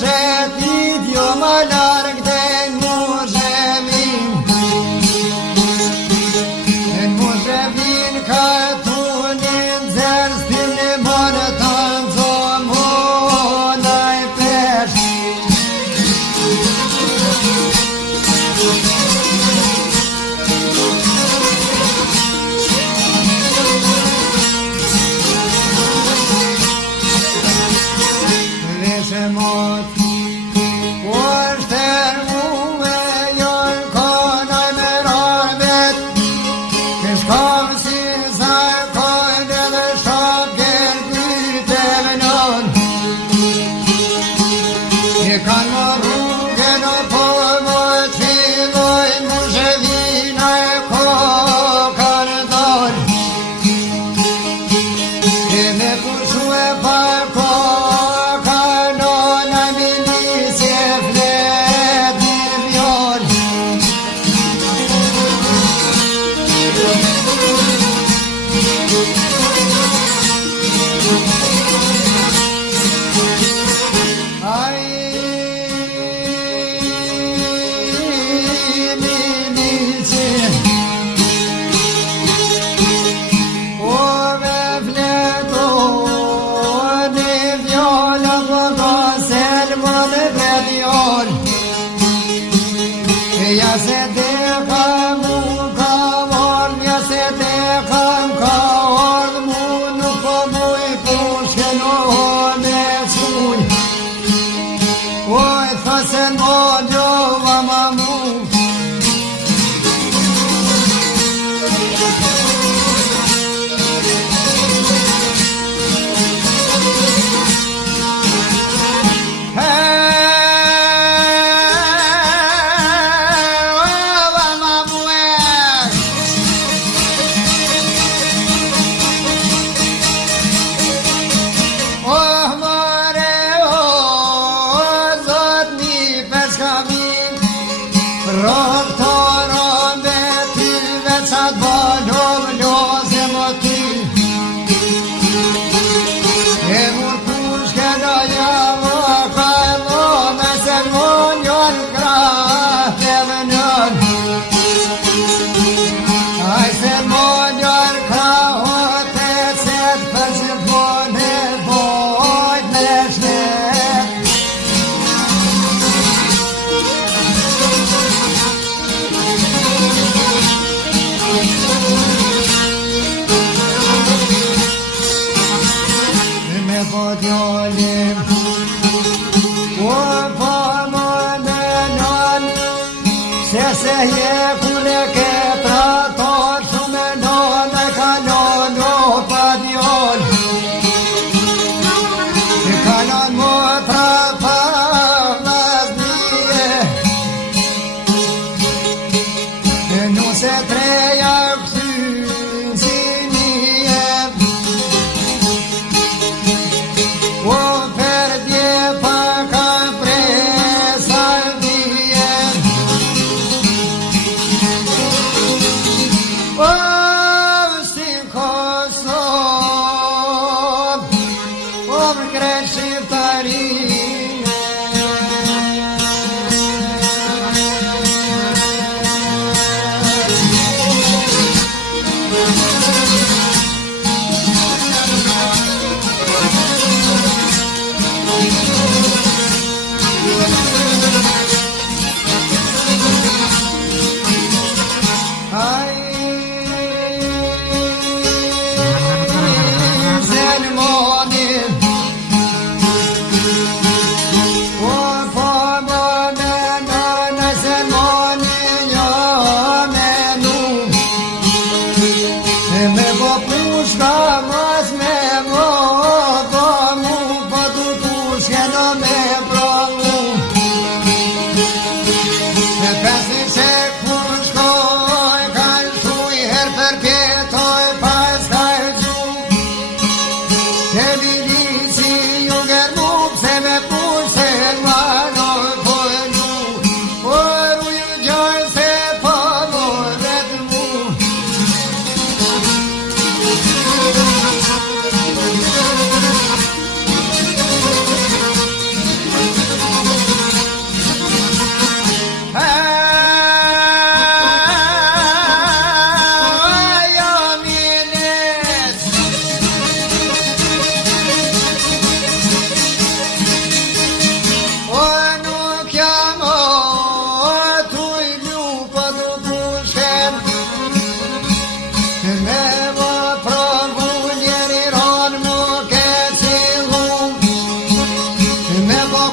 shetit jo më larg dhe mushevin ka tunin zërës tim në morë të nëzom honaj pesh Veshe mot Poshter mume jor konaj me rabet Kesh kam si zarkojnë edhe shopger kyrte venon E kanë më rrugën o po më qilojnë mushevina e kokën dorë E me pushu e pa kokën o në milisje flet një vjorë Ai milici O me fletoni vjolla po ka selma me vedion Ja se deka mu ka ardh Ja se deka ka ardh mu nuk po mu i pushken o me qunj Oj, thësen o ljova ma mu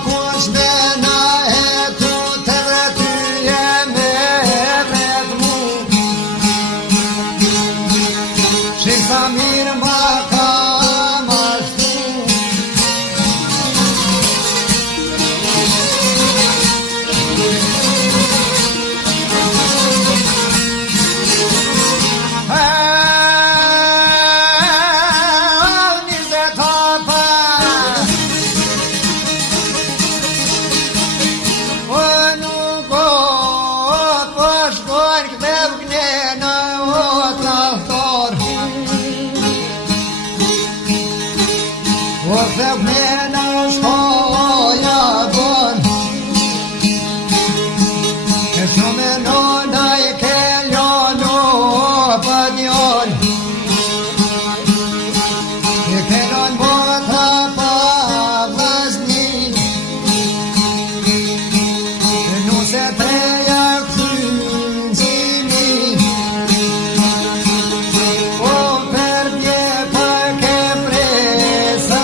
kush bena e tu të dhe ty jeme vet mu. Shiksa mirë ma kam ashtu. O dhe mena shkoja bon E shno me nona I ke ljono për njën I ke ljon bota pa vëzni E nuse treja këtyn zimi O për dje për ke presa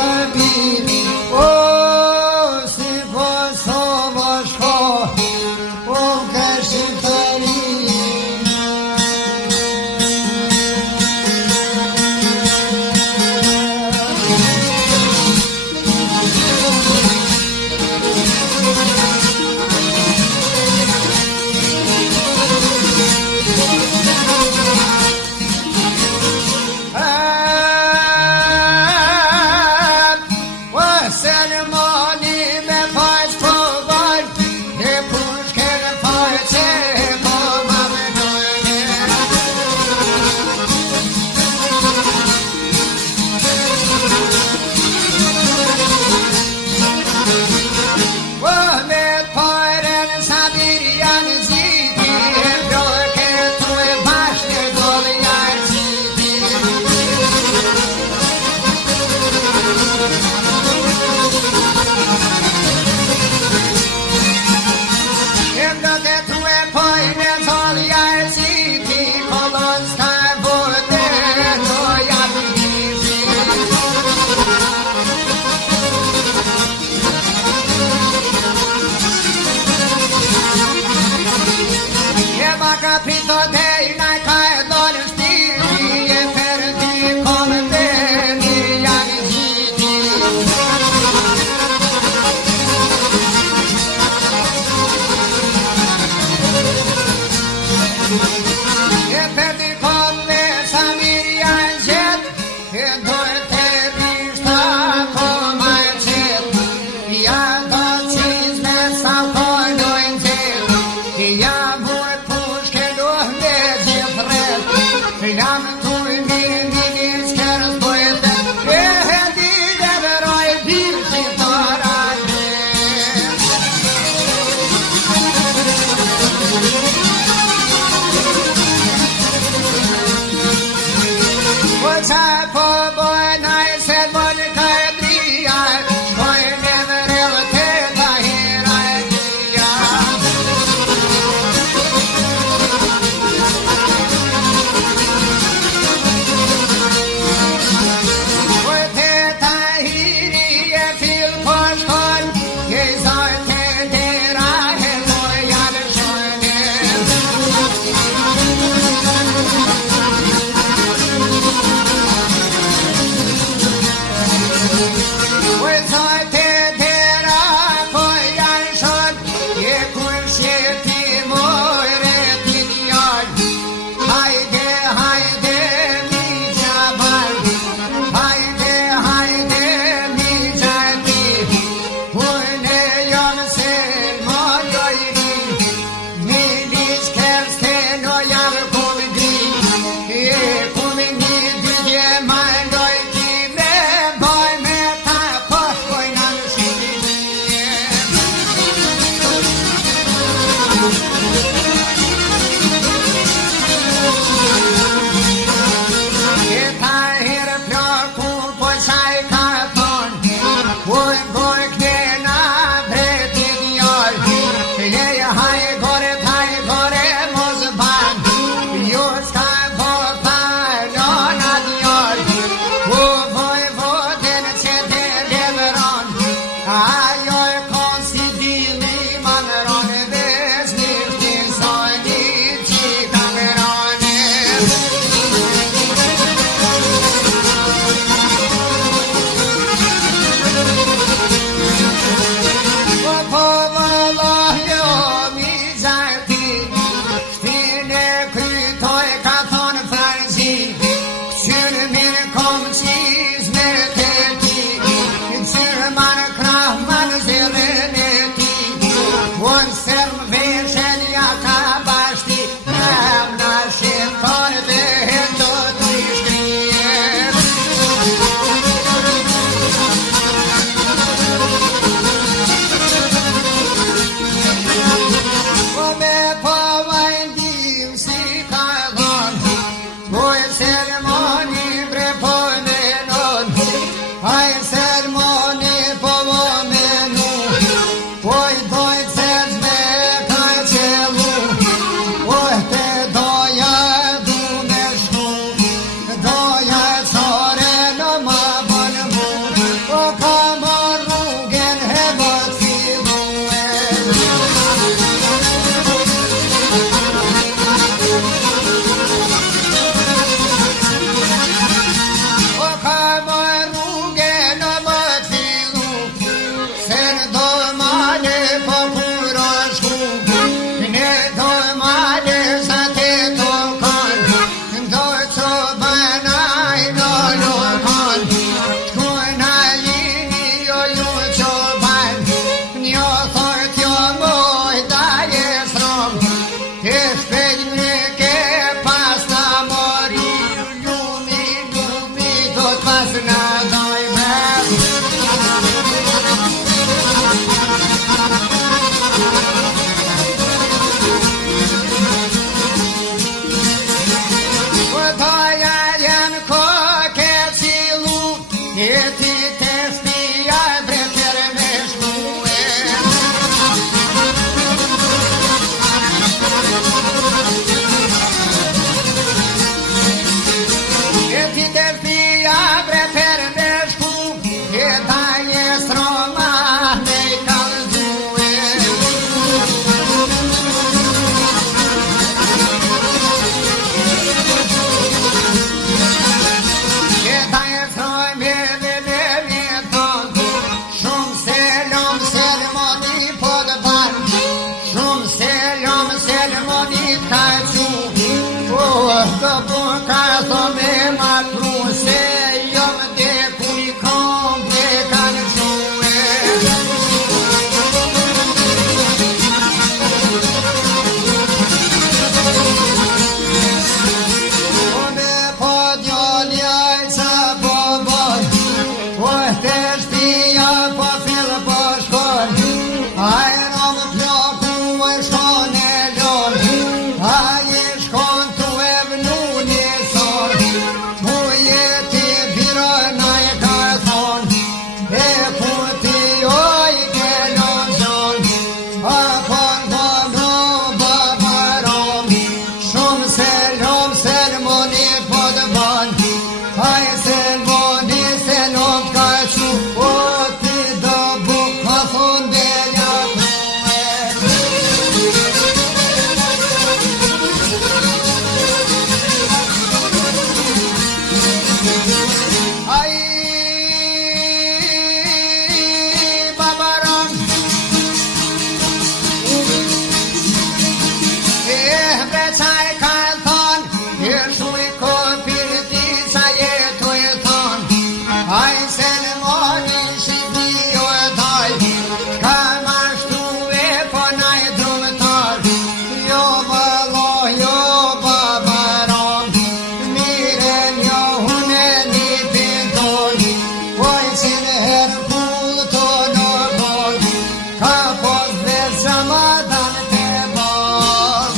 zamadan te bas.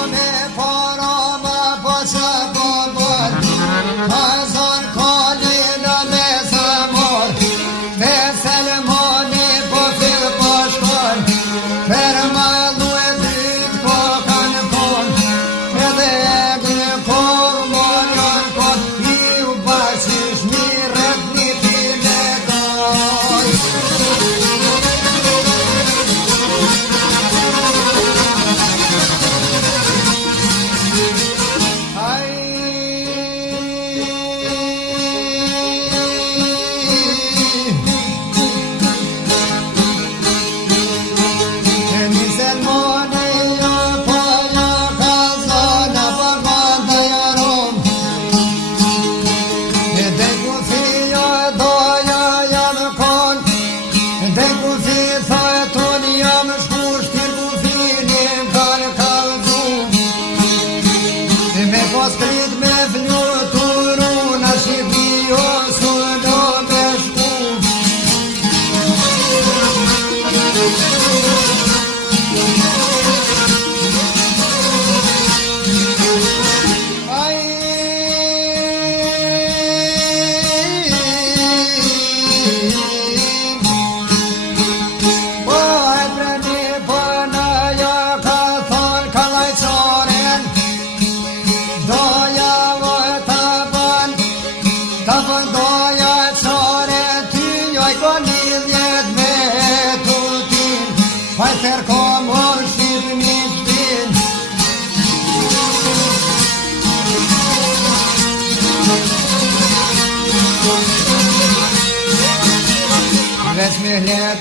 One para ma posa bobor, hazar kalina me zamor, me selmani po fil pashkar, per malu e dyt po kanë kon, edhe egle kor morjon kon, ju basish mirët një tine kaj. Skrit me fluturu na Shqipni o s'do me shku. Po e preni po në ja ka thon kalajcoren, doja voj ta bën doja qore, ty joj ko lidhjet me tutin, faj tërko mor shqip një shtin. Veç me hlet,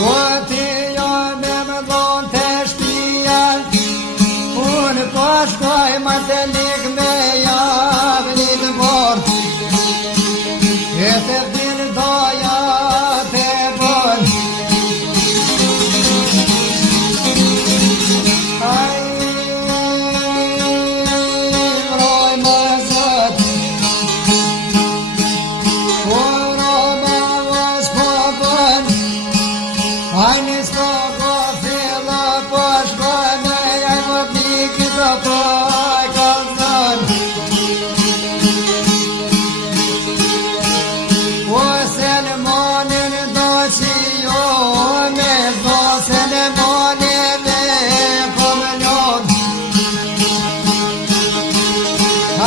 o ti jo me më dhon të shpia, unë po shkoj ma të lik me javë një të bord, e të vdin doja të bon. Aj, mroj më zët, o roma vës po bën, aj një s'ko ko filla po shkoj me jaj më t'liki të poj kalzën. O Selmonin do që jo me do Selmonin me pëmëllon,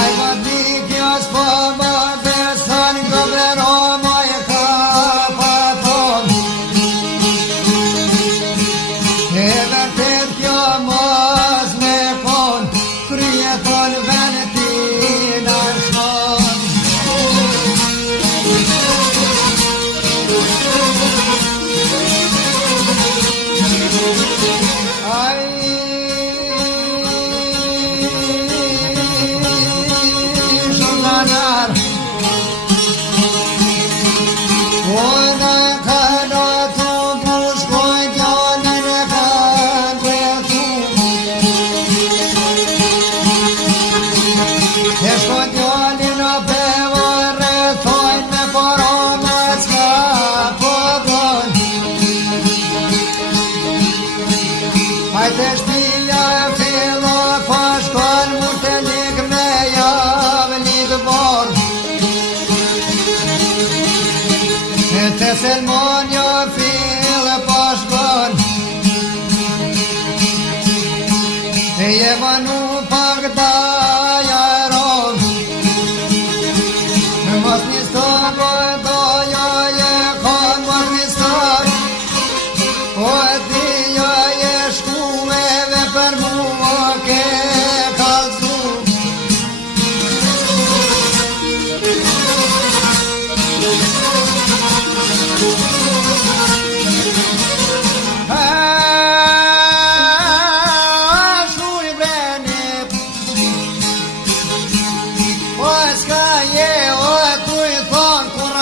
aj më t'liki s'po më beson gëvero moj ka paton. E vërtet kjo mos me kon, kryeton ventina shon. Aj, shumanar, o në kanë të bushkoj djalin e kanë betu, e shko djalin o pevo rrethojnë me poroma s'ka po dhon. Hajte shtila fillo po shkon mu të lik me javë lik bord, e të Selmonjo fillë po shkon, e je vanu pak daja rom, mos një stok o doja je kon mos një stok, o ti jo je shkueve për mua ke kalzu. Shuj breni, o s'ka je o tu i thon kur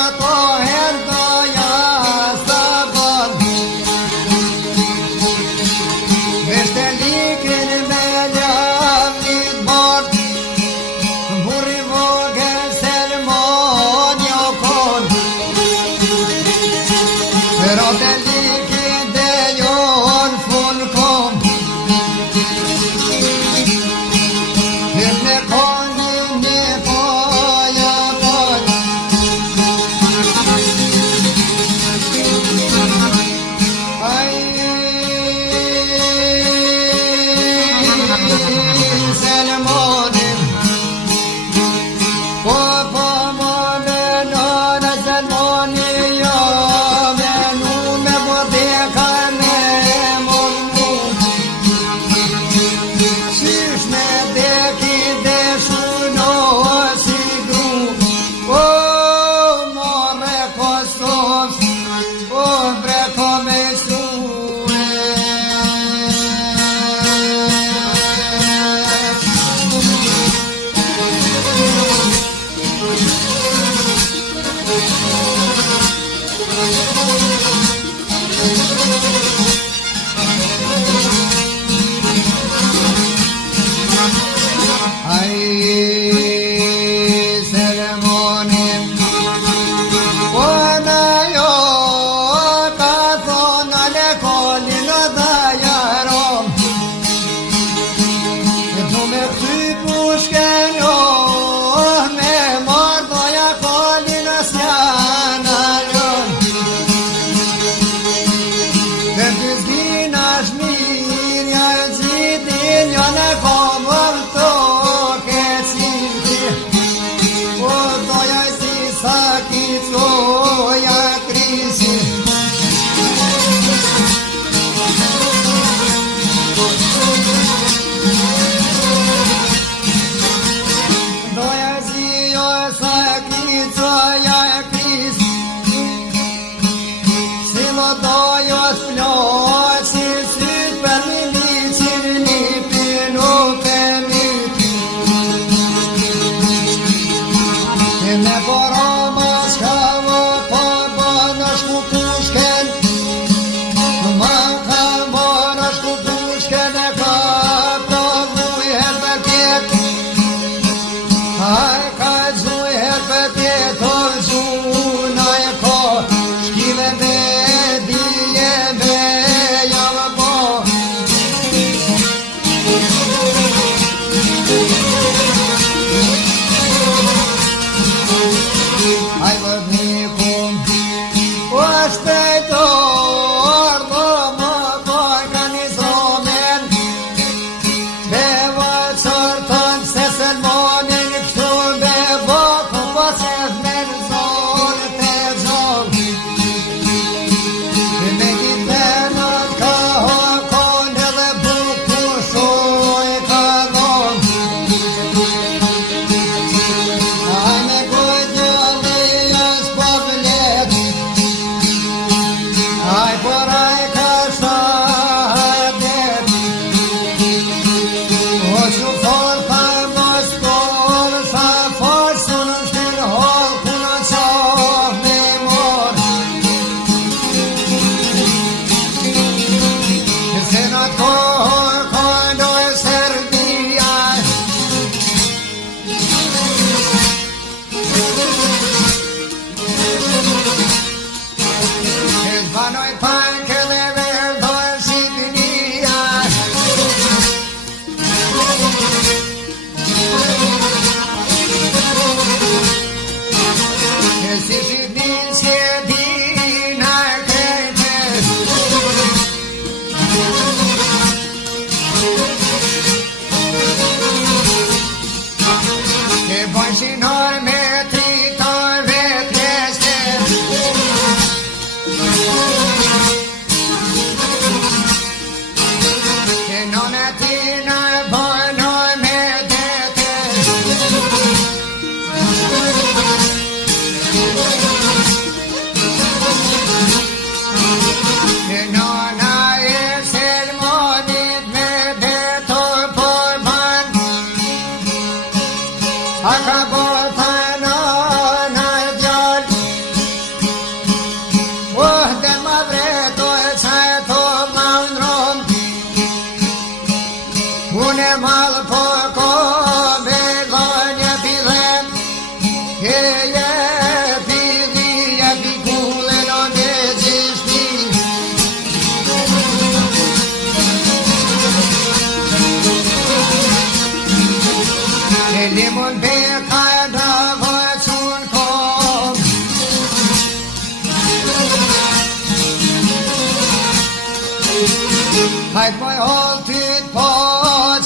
Hajt moj holtit po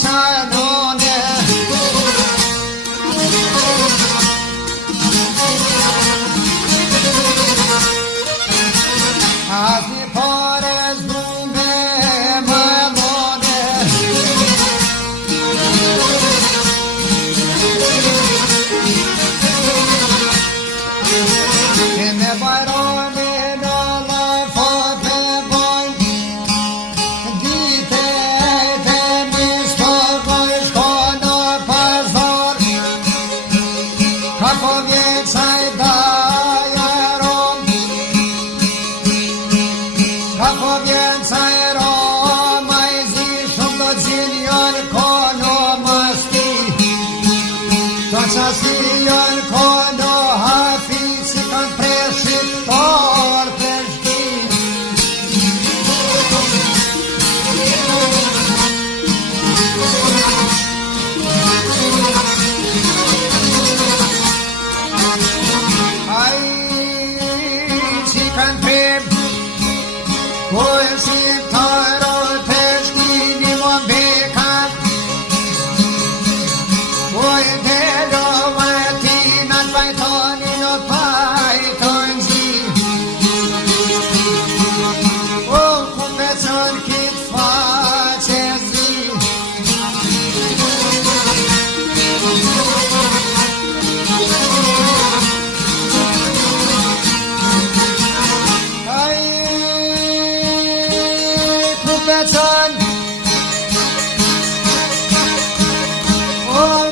qanone As një pare zdume më dhone E me bajroni në lafot me bojnë Oh,